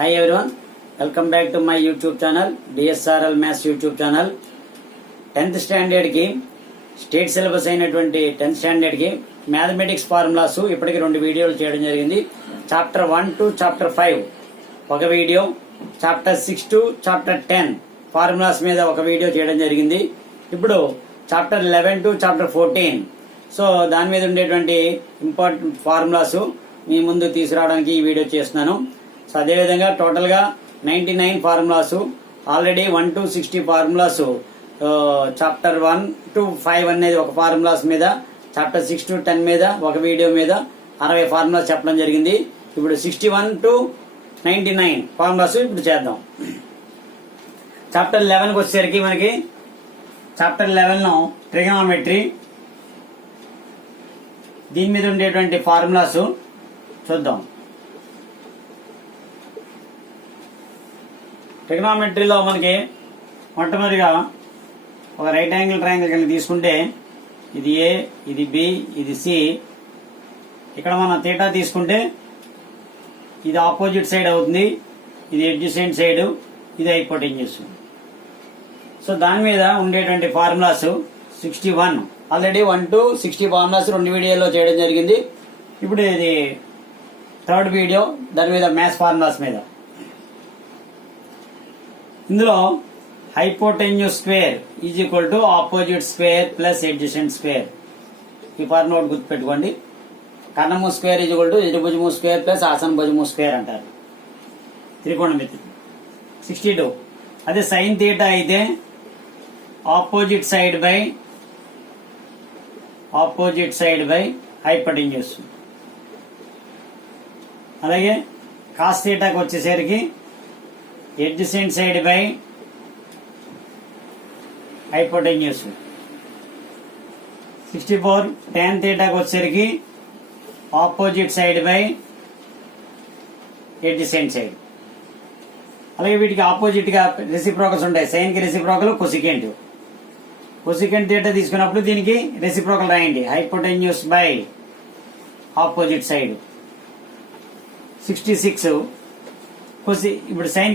Hi everyone, welcome back to my YouTube channel DSRL Maths YouTube channel. 10th standard కి state syllabus అయినటువంటి 10th standard కి mathematics formulas ఇప్పటికి 2 వీడియోలు చేయడం జరిగింది. చాప్టర్ 1 టు చాప్టర్ 5 ఒక video, chapter 6 to chapter 10 formulas మీద ఒక వీడియో చేయడం జరిగింది. ఇప్పుడు చాప్టర్ 11 టు చాప్టర్ 14 సో దాని మీద ఉండేటువంటి ఇంపార్టెంట్ ఫార్ములాస్ మీ ముందు తీసుకురావడానికి ఈ వీడియో చేస్తున్నాను. సో అదేవిధంగా టోటల్ గా 99 formulas, already 1 to 60 formulas chapter 1 to 5 అనేది ఒక ఫార్ములాస్ మీద, చాప్టర్ 6 to 10 మీద ఒక వీడియో మీద 60 ఫార్ములాస్ చెప్పడం జరిగింది. ఇప్పుడు 61 to 99 ఫార్ములాస్ ఇప్పుడు చేద్దాం. చాప్టర్ 11 కి వచ్చేసరికి మనకి చాప్టర్ 11 లో ట్రిగనోమెట్రీ, దీని మీద ఉండేటువంటి ఫార్ములాస్ చూద్దాం. ట్రిగనోమెట్రీలో మనకి మొట్టమొదటిగా ఒక రైట్ యాంగిల్ ట్రయాంగిల్ కింద తీసుకుంటే ఇది ఏ, ఇది బి, ఇది సి. ఇక్కడ మనం థీటా తీసుకుంటే ఇది ఆపోజిట్ సైడ్ అవుతుంది, ఇది అడ్జసెంట్ సైడ్, ఇది హైపోటెన్యూస్. సో దాని మీద ఉండేటువంటి ఫార్ములాస్ 61, ఆల్రెడీ 1 to 60 ఫార్ములాస్ 2 వీడియోలో చేయడం జరిగింది. ఇప్పుడు ఇది థర్డ్ వీడియో, దాని మీద మ్యాథ్స్ ఫార్ములాస్ మీద. ఇందులో hypotenuse square is equal to opposite square plus adjacent square. ఈ ఫార్ములా ఒకటి గుర్తుపెట్టుకోండి. కర్ణము స్క్వేర్ ఈజ్ ఈక్వల్ టు ఎదుభుజము స్క్వేర్ ప్లస్ ఆసన భుజము స్క్వేర్ అంటారు త్రికోణమితి. 62. అదే సైన్ థీటా అయితే ఆపోజిట్ సైడ్ బై హైపోటెన్యూస్. అలాగే కాస్ థీటాకి వచ్చేసరికి adjacent side by hypotenuse. 64. tan థీటాకి వచ్చేసరికి opposite side by adjacent side. అలాగే వీటికి ఆపోజిట్ గా రెసిప్రోకల్స్ ఉంటాయి. సైన్ కి రెసిప్రోకల్ కొసికెంట్. కొసికెంట్ థీటా తీసుకున్నప్పుడు దీనికి రెసిప్రోకల్ రాయండి, హైపోటెన్యూస్ బై ఆపోజిట్ సైడ్. 66. ఇప్పుడు సైన్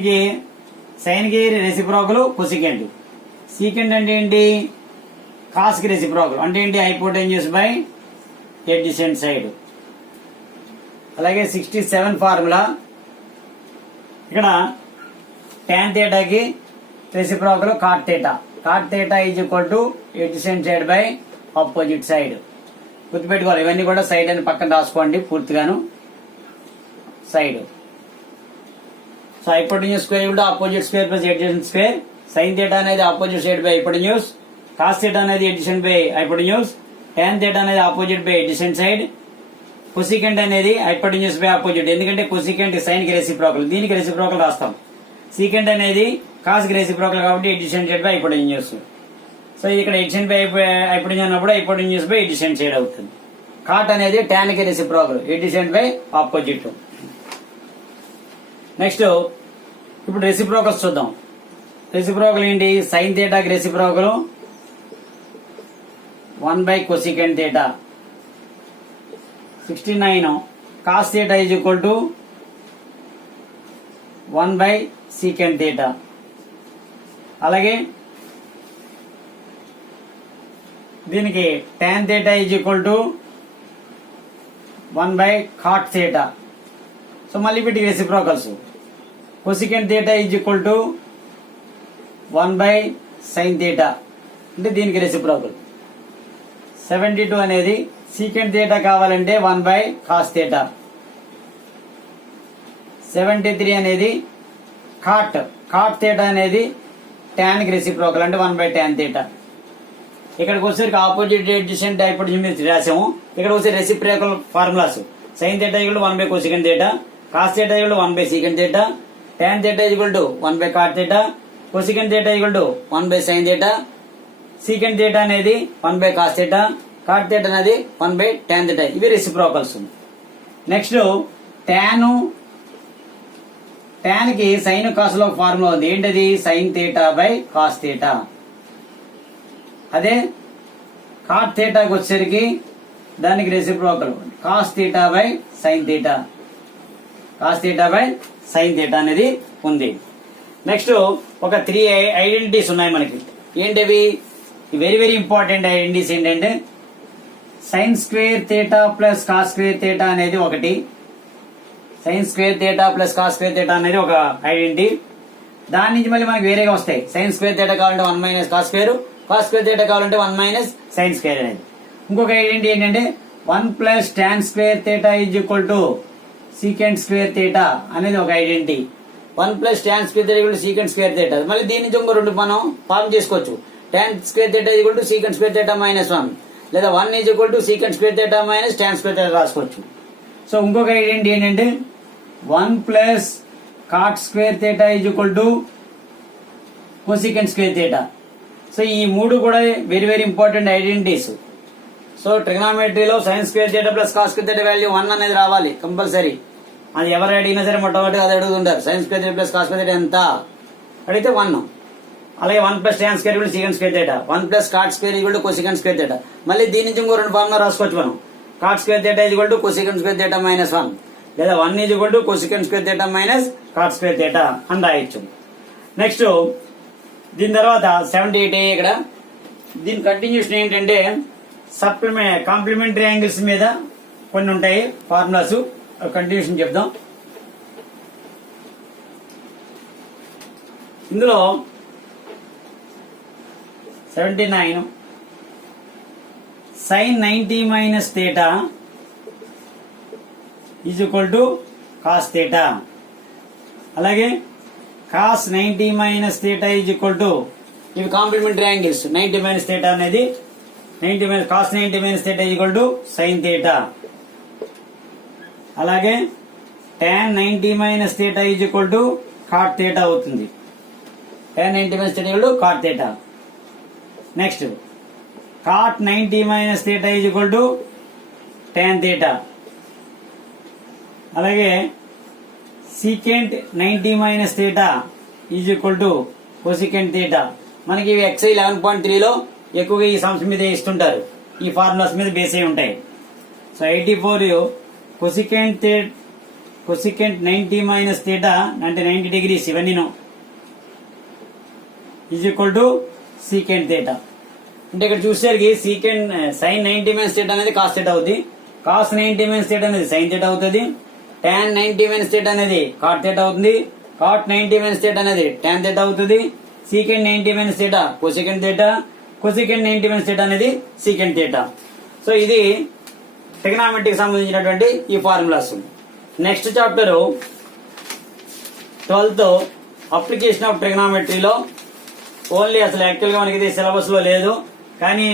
కి రెసిప్రోకల్ కొసికెంట్. సీకెంట్ అంటే ఏంటి? కాస్ కి రెసిప్రోకల్ అంటే ఏంటి? Hypotenuse by adjacent side. అలాగే 67 ఫార్ములా, ఇక్కడ tan థీటాకి reciprocal cot theta. Cot theta is equal to adjacent side by opposite side. గుర్తుపెట్టుకోవాలి, ఇవన్నీ కూడా సైడ్ అని పక్కన రాసుకోండి పూర్తిగాను. Side. So hypotenuse square equal to opposite square plus adjacent square. Sine theta అనేది opposite side by hypotenuse, cos theta అనేది adjacent by hypotenuse, tan theta అనేది opposite by adjacent side, cosecant అనేది హైపోటెన్యూస్ బై ఆపోజిట్. ఎందుకంటే cosecant sine కి reciprocal, దీనికి reciprocal రాస్తాం. Secant అనేది cos కి రెసిప్రోకల్ కాబట్టి adjacent side by hypotenuse. So ఇక్కడ అడ్జసెంట్ బై హైపోటెన్యూస్ అన్నప్పుడు హైపోటెన్యూస్ బై అడ్జసెంట్ సైడ్ అవుతుంది. కాట్ అనేది tan కి reciprocal, adjacent by opposite. Next ఇప్పుడు రెసిప్రోకల్స్ చూద్దాం. రెసిప్రోకల్ ఏంటి? సైన్ థీటాకి reciprocal 1 by cosecant theta. 69. Cos theta is equal to 1 by secant theta. అలాగే దీనికి tan theta is equal to 1 by cot theta. So మళ్ళీ వీటికి reciprocals. Cosecant theta is equal to 1 by sine theta అంటే దీనికి reciprocal. 72 అనేది secant theta కావాలంటే 1 by cos theta. 73 అనేది cot theta అనేది tan కి రెసిప్రోకల్ అంటే 1 బై tan థీటా. ఇక్కడికి వచ్చేసరికి ఆపోజిట్ అడ్జసెంట్ హైపోటెన్యూస్ రాసాము. ఇక్కడ వచ్చే reciprocal formulas sine theta equal to 1 by cosecant theta, cos theta equal to 1 by secant theta, tan theta equal to 1 by cot theta, cosecant theta equal to 1 by sine theta, secant theta అనేది 1 by cos theta, cot theta అనేది 1 by tan theta. ఇవి reciprocals. Next tan కి sine cos లో formula ఉంది. ఏంటది? Sine theta by cos theta. అదే cot థీటాకి వచ్చేసరికి దానికి reciprocal cos theta by sine theta. Cos theta by sine theta అనేది ఉంది. నెక్స్ట్ ఒక 3 ఐడెంటిటీస్ ఉన్నాయి మనకి. ఏంటవి? వెరీ వెరీ ఇంపార్టెంట్ ఐడెంటిటీస్ ఏంటంటే sign square theta plus cos square theta అనేది ఒకటి, sign square theta plus cos square theta అనేది ఒక ఐడెంటిటీ. దాని నుంచి మళ్ళీ మనకి వేరేగా వస్తాయి. సైన్ స్క్వేర్ థీటా కావాలంటే 1 minus cos square, cos square theta కావాలంటే 1 మైనస్ సైన్ స్క్వేర్ అనేది. ఇంకొక ఐడెంటిటీ ఏంటంటే 1 plus tan square theta is equal to secant square theta అనేది ఒక identity. 1 plus tan square theta equal to secant square theta. మళ్ళీ దీని నుంచి ఇంకో రెండు మనం ఫార్మ్ చేసుకోవచ్చు. Tan square theta equal to secant square theta minus 1, లేదా 1 is equal to secant square theta minus tan square theta రాసుకోవచ్చు. సో ఇంకొక ఐడెంటిటీ ఏంటంటే 1 plus cot square theta is equal to cosecant square theta. So ఈ మూడు కూడా very very important identities. So ట్రిగ్నామెట్రీలో sine square theta plus cos square theta value 1 అనేది రావాలి compulsory. అది ఎవరు అడిగినా సరే మొట్టమొదటి అది అడుగుతుంటారు. Sine square theta plus cos square theta ఎంత అడిగితే 1. అలాగే 1 plus tan square equal to secant square theta, 1 plus cot square equal to cosecant square theta. మళ్ళీ దీని నుంచి ఇంకో రెండు ఫార్ములా రాసుకోవచ్చు మనం. Cot square theta equal to cosecant square theta minus 1, లేదా 1 is equal to cosecant square theta minus cot square theta అని రాయొచ్చు. నెక్స్ట్ దీని తర్వాత 78 ఇక్కడ. దీని కంటిన్యూషన్ ఏంటంటే కాంప్లిమెంటరీ యాంగిల్స్ మీద కొన్ని ఉంటాయి ఫార్ములాస్. కంటిన్యూషన్ చెప్దాం. ఇందులో 79 sine 90 minus theta is equal to cos theta. అలాగే cos 90 minus theta is equal to, ఇవి కాంప్లిమెంటరీ యాంగిల్స్. 90 మైనస్ థీటా అనేది cos 90 minus theta is equal to sine theta. అలాగే tan 90 minus theta is equal to cot theta అవుతుంది. tan 90 minus theta equal to cot theta. Next cot 90 minus theta is equal to tan theta. అలాగే secant 90 minus theta is equal to cosecant theta. మనకి ఇవి XI 11.3లో ఎక్కువగా ఈ సమస్య మీద ఇస్తుంటారు. ఈ ఫార్ములాస్ మీద బేస్ అయి ఉంటాయి. సో 84 కొసికెంట్ 90 మైనస్ థీటా అంటే 90 డిగ్రీస్ ఇవన్నీ is equal to secant theta. అంటే ఇక్కడ చూసేసరికి సీకెంట్ సైన్ 90 మైనస్ థీటా అనేది కాస్ థీటా అవుతుంది, కాస్ 90 మైనస్ థీటా అనేది సైన్ థీటా అవుతుంది, tan 90 మైనస్ థీటా అనేది కాట్ థీటా అవుతుంది, కాట్ 90 మైనస్ థీటా అనేది tan థీటా అవుతుంది, secant 90 minus theta cosecant theta, cosecant 90 minus theta అనేది సీకెంట్ థీటా. సో ఇది ట్రిగనామెట్రీకి సంబంధించినటువంటి ఈ formulas. Next chapter 12th application of ట్రిగనామెట్రీలో only అసలు యాక్చువల్ గా మనకి ఇది సిలబస్ లో లేదు, కానీ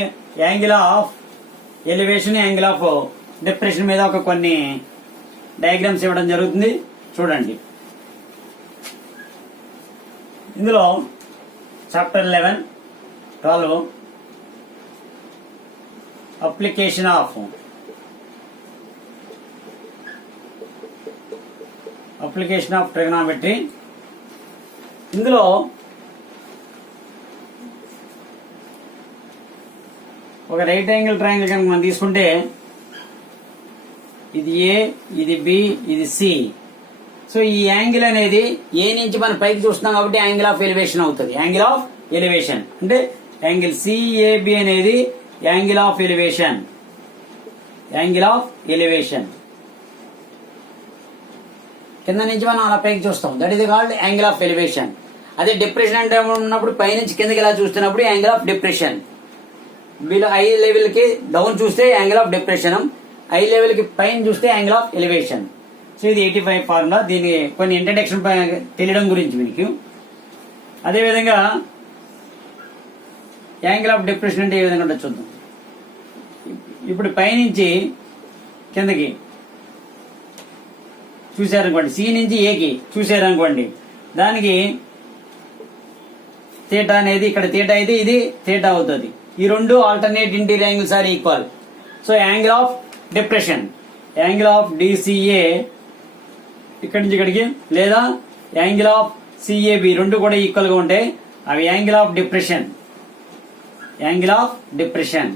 angle of elevation, angle of depression మీద ఒక కొన్ని డయాగ్రామ్స్ ఇవ్వడం జరుగుతుంది. చూడండి. ఇందులో చాప్టర్ 11, 12 అప్లికేషన్ ఆఫ్ ట్రిగనామెట్రీ. ఇందులో ఒక రైట్ యాంగిల్ ట్రయాంగిల్ కనుక మనం తీసుకుంటే ఇది ఏ, ఇది బి, ఇది సి. సో ఈ యాంగిల్ అనేది ఏ నుంచి మనం పైకి చూస్తున్నాం కాబట్టి యాంగిల్ ఆఫ్ ఎలివేషన్ అవుతుంది. యాంగిల్ ఆఫ్ ఎలివేషన్ అంటే యాంగిల్ సిఏబి అనేది angle of elevation, angle of elevation. కింద నుంచి మనం అలా పైకి చూస్తాం, that is called angle of elevation. అదే డిప్రెషన్ అంటే ఉన్నప్పుడు పైనుంచి కిందకి ఇలా చూస్తున్నప్పుడు angle of depression. Below I level కి డౌన్ చూస్తే angle of depression, I level కి పైన చూస్తే యాంగిల్ ఆఫ్ ఎలివేషన్. సో ఇది 85 ఫార్ములా. దీని కొన్ని ఇంట్రడక్షన్ తెలియడం గురించి మీకు. అదేవిధంగా యాంగిల్ ఆఫ్ డిప్రెషన్ అంటే ఏ విధంగా ఉంటుందో చూద్దాం. ఇప్పుడు పైనుంచి కిందకి చూశారనుకోండి, సి నుంచి ఏకి చూశారనుకోండి, దానికి థీటా అనేది ఇక్కడ థీటా అయితే ఇది థీటా అవుతుంది. ఈ రెండు alternate interior angles are equal. So angle of depression, angle of DCA ఇక్కడి నుంచి ఇక్కడికి, లేదా యాంగిల్ ఆఫ్ సిఏబి రెండు కూడా ఈక్వల్ గా ఉంటాయి. అవి angle of depression, angle of depression.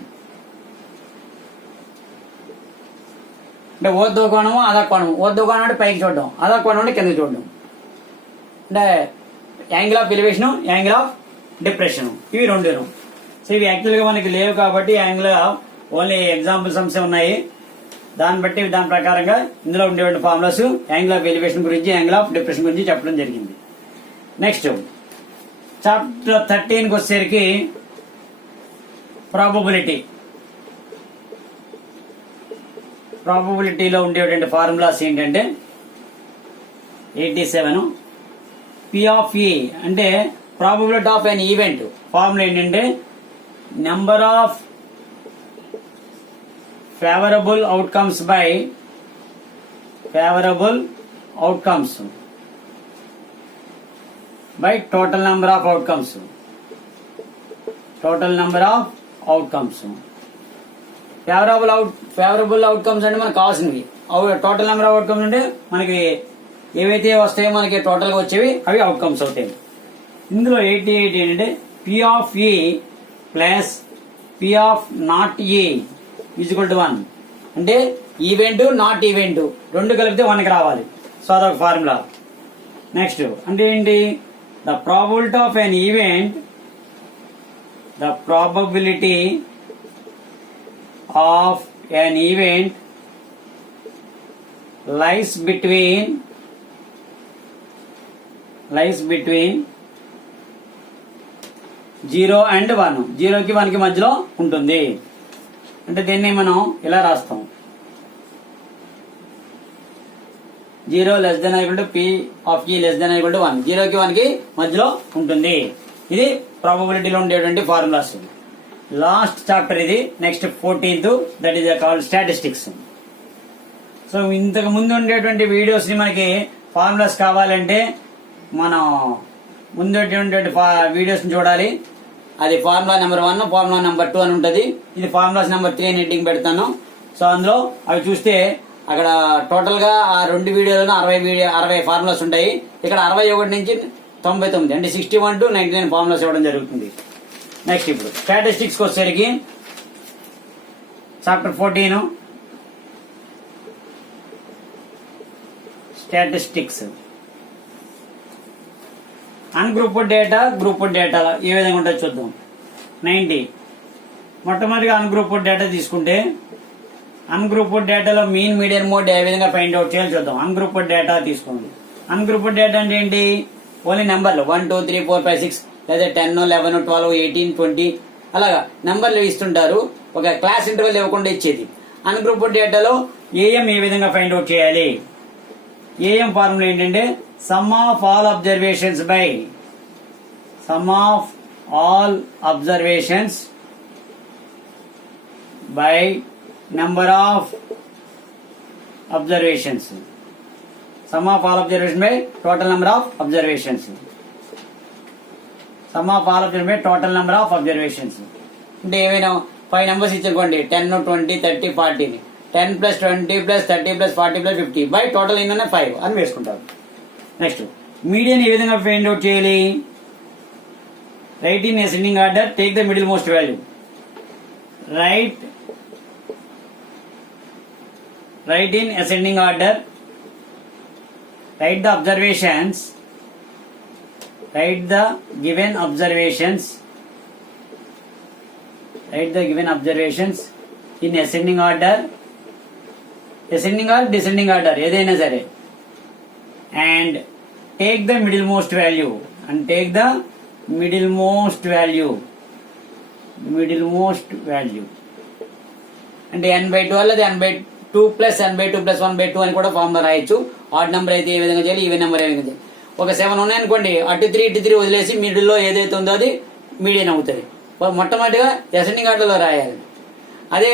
అంటే ఓర్ధో కోణము అదా కోణము. ఓర్ధో కోణం అంటే పైకి చూడడం, అదా కోణం అంటే కిందకి చూడడం. అంటే angle of elevation, angle of depression, ఇవి రెండును. సో ఇవి యాక్చువల్గా మనకి లేవు కాబట్టి యాంగిల్ ఓన్లీ ఎగ్జాంపుల్ సమ్స్ ఉన్నాయి. దాన్ని బట్టి దాని ప్రకారంగా ఇందులో ఉండేటువంటి ఫార్ములాస్ యాంగిల్ ఆఫ్ ఎలివేషన్ గురించి, యాంగిల్ ఆఫ్ డిప్రెషన్ గురించి చెప్పడం జరిగింది. నెక్స్ట్ చాప్టర్ 13కి వచ్చేసరికి ప్రాబబిలిటీ. ప్రాబబిలిటీలో ఉండేటువంటి ఫార్ములాస్ ఏంటంటే 87 పి ఆఫ్ ఈ అంటే probability of an event. Formula ఏంటంటే number of favourable outcomes by favourable outcomes by total number of outcomes. Total number of outcomes. Favourable outcomes అంటే మనకు కావాల్సినవి. టోటల్ నెంబర్ ఆఫ్ అవుట్కమ్స్ అంటే మనకి ఏవైతే వస్తాయో మనకి టోటల్ గా వచ్చేవి అవి అవుట్కమ్స్ అవుతాయి. ఇందులో 88 ఏంటంటే P of A plus P of not a equal to 1. అంటే ఈవెంట్ నాట్ ఈవెంట్ రెండు కలిపితే 1కి రావాలి. సో అదొక ఫార్ములా. నెక్స్ట్ అంటే ఏంటి, the probability of an event, the probability of an event lies between 0 and 1. 0కి 1కి మధ్యలో ఉంటుంది. అంటే దీన్ని మనం ఇలా రాస్తాం, 0 less than equal to P of ఈ లెస్ దెన్ ఈక్వల్ టు 1. 0కి 1కి మధ్యలో ఉంటుంది. ఇది ప్రాబబిలిటీలో ఉండేటువంటి ఫార్ములాస్. లాస్ట్ చాప్టర్ ఇది. Next 14th, that is called statistics. So ఇంతకు ముందు ఉండేటువంటి వీడియోస్ ని మనకి ఫార్ములాస్ కావాలంటే మనం ముందు వీడియోస్ ని చూడాలి. అది ఫార్ములా నెంబర్ 1, ఫార్ములా నెంబర్ 2 అని ఉంటుంది. ఇది ఫార్ములాస్ నెంబర్ 3 అని హెడ్డింగ్ పెడతాను. సో అందులో అవి చూస్తే అక్కడ టోటల్ గా ఆ 2 వీడియోలను 60 ఫార్ములాస్ ఉంటాయి. ఇక్కడ 61 నుంచి 99 అంటే 61 to 99 ఫార్ములాస్ ఇవ్వడం జరుగుతుంది. నెక్స్ట్ ఇప్పుడు స్టాటిస్టిక్స్ వచ్చేసరికి chapter 14 statistics. Ungrouped data, grouped data ఏ విధంగా ఉంటుందో చూద్దాం. 90 మొట్టమొదటిగా అన్గ్రూప్డ్ డేటా తీసుకుంటే అన్గ్రూప్డ్ డేటాలో మీన్, మీడియన్, మోడ్ ఏ విధంగా ఫైండ్ అవుట్ చేయాలో చూద్దాం. అన్గ్రూప్డ్ డేటా తీసుకోండి. అన్గ్రూప్డ్ డేటా అంటే ఏంటి, ఓన్లీ నెంబర్లు 1 2 3 4 5 6 లేదా 10 11 12 18 20 అలాగా నెంబర్లు ఇస్తుంటారు. ఒక క్లాస్ ఇంటర్వెల్ ఇవ్వకుండా ఇచ్చేది. అన్గ్రూప్డ్ డేటాలో ఏఎం ఏ విధంగా ఫైండ్ అవుట్ చేయాలి. ఏఎం ఫార్ములా ఏంటంటే some of all observations by some of all observations by number of observations. Some of all observation by total number of observations. Some of all observation by total number of observations అంటే ఏమైనా 5 numbers ఇచ్చారుకోండి, 10 20 30 40 10 + 20 + 30 + 40 + 50 by total ఏంటంటే 5 అని వేసుకుంటారు. Next median ఏ విధంగా find out చేయాలి. Right in ascending order, take the middle most value. Right in ascending order, write the observations, write the given observations in ascending order, ascending or descending order ఏదైనా సరే, and take the middlemost value అంటే n/2 లేదా n/2 + n/2 + 1/2 అని కూడా formula రాయొచ్చు. Odd number అయితే ఏ విధంగా చేయాలి, ఈవెన్ నెంబర్ ఏ విధంగా చేయాలి. ఒక 7 ఉన్నాయనుకోండి, అటు 3 వదిలేసి మిడిల్ లో ఏదైతే ఉందో అది మీడియన్ అవుతుంది. మొట్టమొదటిగా అసెండింగ్ ఆర్డర్ లో రాయాలి. అదే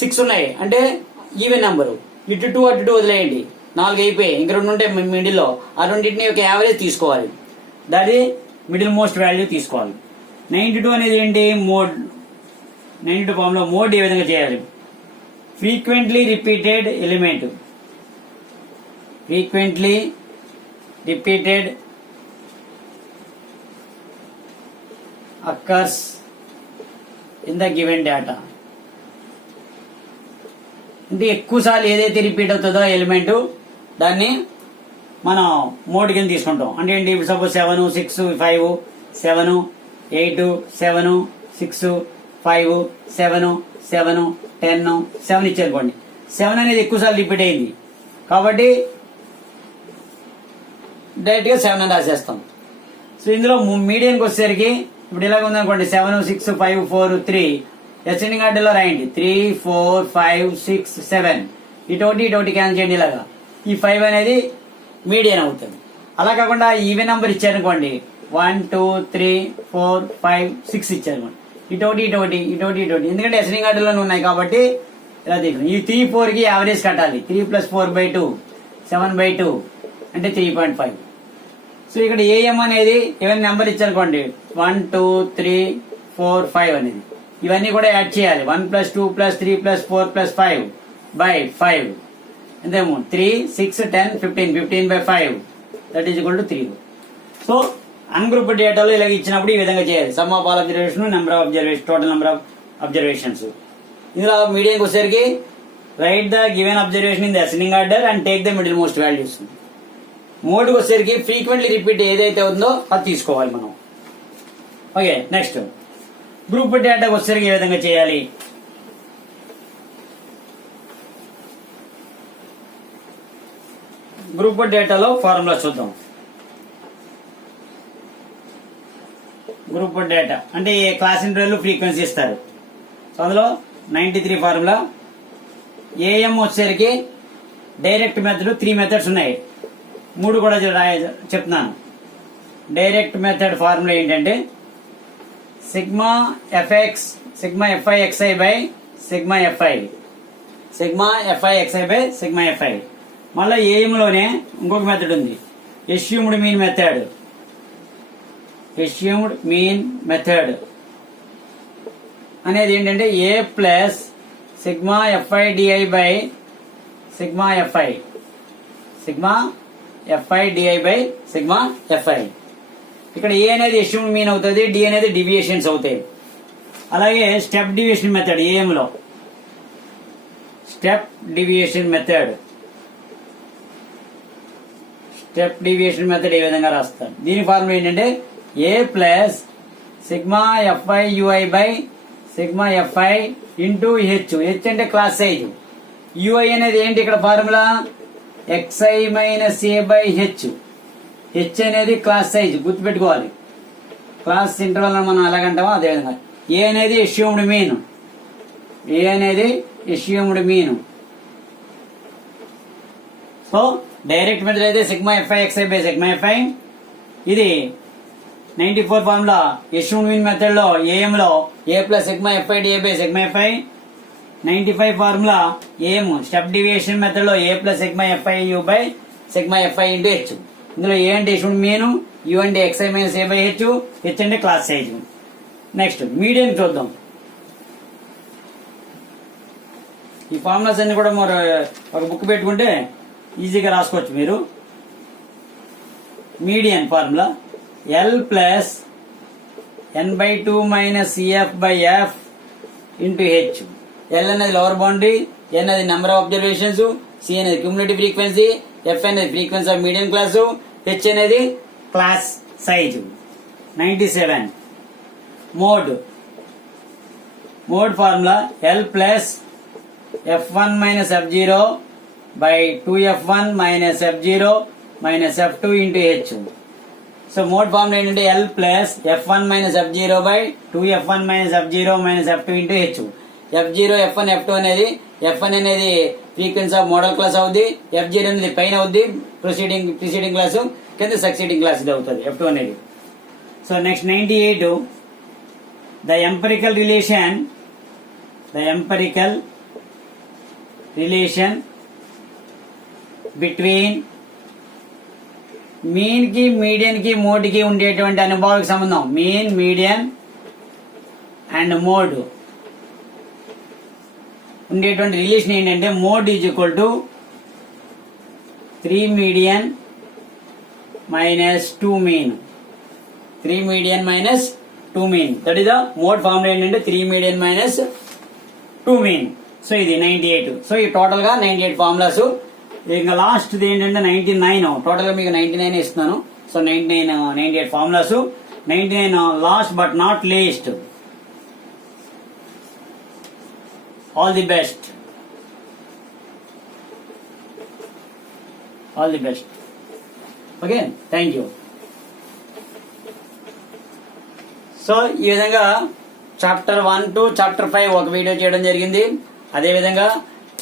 6 ఉన్నాయి అంటే ఈవెన్ నెంబరు, ఇటు 2 అటు 2 వదిలేయండి, 4 అయిపోయాయి. ఇంక 2 ఉంటే మిడిల్ లో ఆ రెండింటిని ఒక యావరేజ్ తీసుకోవాలి. దాని మిడిల్ మోస్ట్ వాల్యూ తీసుకోవాలి. 92 అనేది ఏంటి, మోడ్. 92 ఫార్ములా మోడ్ ఏ విధంగా చేయాలి. frequently repeated element occurs in the given data. అంటే ఎక్కువ సార్లు ఏదైతే రిపీట్ అవుతుందో ఎలిమెంట్ దాన్ని మనం మోడ్ కింద తీసుకుంటాం. అంటే ఏంటి, ఇప్పుడు సపోజ్ 7 6 5 7 8 7 6 5 7 7 10 7 ఇచ్చారుకోండి. 7 అనేది ఎక్కువ సార్లు రిపీట్ అయింది కాబట్టి డైరెక్ట్ గా 7 అని రాసేస్తాం. సో ఇందులో మీడియన్కి వచ్చేసరికి ఇప్పుడు ఇలాగ ఉందనుకోండి 7 6 5 4 3 అసెండింగ్ ఆర్డర్లో రాయండి 3 4 5 6 7 ఇటోటి క్యాన్సిల్ చేయండి. ఇలాగా ఈ 5 అనేది మీడియన్ అవుతుంది. అలా కాకుండా ఈవెన్ నంబర్ ఇచ్చారనుకోండి 1 2 3 4 5 6 ఇచ్చారనుకోండి ఇటోటి ఎందుకంటే అసెండింగ్ ఆర్డర్లోనే ఉన్నాయి కాబట్టి ఇలా తీసుకుని ఈ 3 4 కి యావరేజ్ కట్టాలి. 3 + 4/2 7/2 అంటే 3.5. సో ఇక్కడ ఏఎం అనేది ఏమైనా నెంబర్ ఇచ్చారనుకోండి 1 2 3 4 5 అనేది ఇవన్నీ కూడా యాడ్ చేయాలి. 1 + 2 + 3 + 4 + 5 by 5 ఎంతేమో 3 6 10 15 15/5 that is equal to 3. So ungroup డేటాలో ఇలాగ ఇచ్చినప్పుడు ఈ విధంగా చేయాలి. Sum of all observation, number of observation, total number of observations. ఇందులో మీడియంకి వచ్చేసరికి write the given observation in the ascending order and take the middle most values. మోడ్కి వచ్చేసరికి ఫ్రీక్వెంట్లీ రిపీట్ ఏదైతే ఉందో అది తీసుకోవాలి మనం. ఓకే, నెక్స్ట్ గ్రూప్ డేటాకి వచ్చేసరికి ఏ విధంగా చేయాలి. గ్రూప్ డేటాలో ఫార్ములా చూద్దాం. గ్రూప్ డేటా అంటే క్లాస్ ఇంటర్వెల్ ఫ్రీక్వెన్సీ ఇస్తారు. సో అందులో 93 ఫార్ములా. ఏఎం వచ్చేసరికి డైరెక్ట్ మెథడ్ 3 మెథడ్స్ ఉన్నాయి, 3 కూడా చెప్తున్నాను. డైరెక్ట్ మెథడ్ ఫార్ములా ఏంటంటే sigma FX sigma FI by sigma FI by sigma FI. మళ్ళీ ఏఎంలోనే ఇంకొక మెథడ్ ఉంది, ఎస్యూమ్డ్ మీన్ మెథడ్ అనేది ఏంటంటే A plus sigma fi di by sigma fi di by sigma fi. ఇక్కడ ఏ అనేది ఎస్యూమ్డ్ మీన్ అవుతుంది, డి అనేది డివియేషన్స్ అవుతాయి. అలాగే స్టెప్ డివియేషన్ మెథడ్ ఏఎంలో స్టెప్ డివియేషన్ మెథడ్ ఏ విధంగా రాస్తారు. దీని ఫార్ములా ఏంటంటే A plus sigma fi ui by sigma fi into h అంటే క్లాస్ సైజ్. యుఐ అనేది ఏంటి ఇక్కడ formula XI - A by h అనేది క్లాస్ సైజ్ గుర్తుపెట్టుకోవాలి. క్లాస్ ఇంటర్వల్ మనం ఎలాగంటామో అదేవిధంగా ఏ అనేది assumed mean. So direct method అయితే sigma fi XI by sigma fi. ఇది 94 ఫార్ములా ఎస్యూమ్డ్ మీన్ మెథడ్ లో ఏఎం లో A plus sigma fi di by sigma fi. 95 formula ఏం స్టెప్ డివియేషన్ మెథడ్ లో A plus sigma fi u by sigma fi into h. ఇందులో A అంటే assumed mean, u అంటే XI - A by h అంటే class size. Next median చూద్దాం. ఈ formulas అన్ని కూడా మరి ఒక బుక్ పెట్టుకుంటే ఈజీగా రాసుకోవచ్చు మీరు. Median formula L plus n/2 - CF by F into H. L అనేది లోవర్ బౌండరీ, N అనేది నెంబర్ ఆఫ్ అబ్జర్వేషన్స్, C అనేది క్యూములేటివ్ ఫ్రీక్వెన్సీ, F అనేది frequency of medium class, H అనేది class size. 97 mode formula L plus F1 - F0 by 2F1 - F0 - F2 into H. So mode formula ఏంటంటే L plus F1 - F0 by 2F1 - F0 - F2 into H. F0 F1 F2 అనేది F1 అనేది frequency of modal class అవుద్ది, F0 అనేది పైన అవుద్ది preceding class, కింద succeeding class ఇది అవుతుంది F2 అనేది. So next 98 the empirical relation between mean కి మీడియన్ కి మోడ్ కి ఉండేటువంటి అనుభవాలకు సంబంధం. మీన్, మీడియన్ అండ్ మోడ్ ఉండేటువంటి రిలేషన్ ఏంటంటే mode is equal to 3 median - 2 mean. 3 median - 2 mean that is the mode formula ఏంటంటే 3 మీడియన్ - 2 మీన్. సో ఇది 98. సో ఈ టోటల్ గా 98 ఫార్ములాస్. ఇంకా లాస్ట్ ఏంటంటే 99. టోటల్ గా మీకు 99 ఇస్తున్నాను. So 98 formulas. 99 last but not least. All the best. All the best. Okay, thank you. So ఈ విధంగా చాప్టర్ 1 to చాప్టర్ 5 ఒక వీడియో చేయడం జరిగింది. అదే విధంగా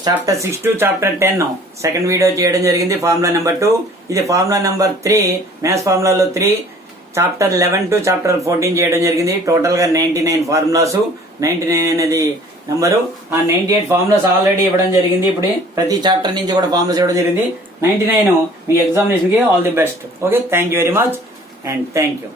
chapter 6 to chapter 10 second video చేయడం జరిగింది. ఫార్ములా నెంబర్ 2, ఇది ఫార్ములా నెంబర్ 3, మ్యాథ్స్ ఫార్ములాలో 3. చాప్టర్ 11 to చాప్టర్ 14 చేయడం జరిగింది. టోటల్ గా 99 ఫార్ములాస్. 99 అనేది నెంబరు. ఆ 98 ఫార్ములాస్ ఆల్రెడీ ఇవ్వడం జరిగింది. ఇప్పుడు ప్రతి చాప్టర్ నుంచి కూడా ఫార్ములాస్ ఇవ్వడం జరిగింది. 99 మీ ఎగ్జామినేషన్ కి all the best. Okay, thank you very much and thank you.